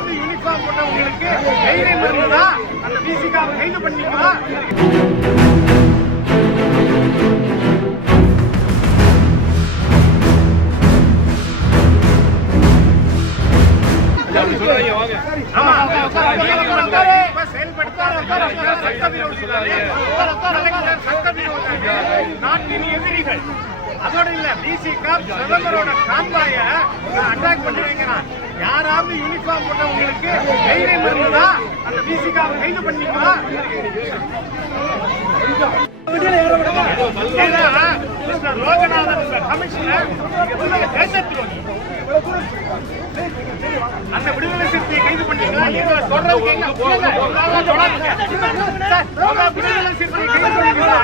யாராவது யூனிஃபார்ம் போட்டவங்களுக்கு தைரியம் இருந்ததா அந்த பிசிகாவை கைது பண்ணீங்களா? நாட்டின் எதிரிகள் அதோட இல்ல பிசிகா பிரதமரோட கான்வாய அட்டாக் பண்ணிருக்கிறான். யாராவது யூனிஃபார்ம் போட்டவங்களுக்கு தைரியம் இருந்ததா அந்த பிசிகாவை கைது பண்ணீங்களா? லோகநாதன் கமிஷனர் அந்த விடுதலை சிறுத்தையை கைது பண்ணீங்களா? விடுதலை சிறுத்தையை கைது பண்ணீங்களா?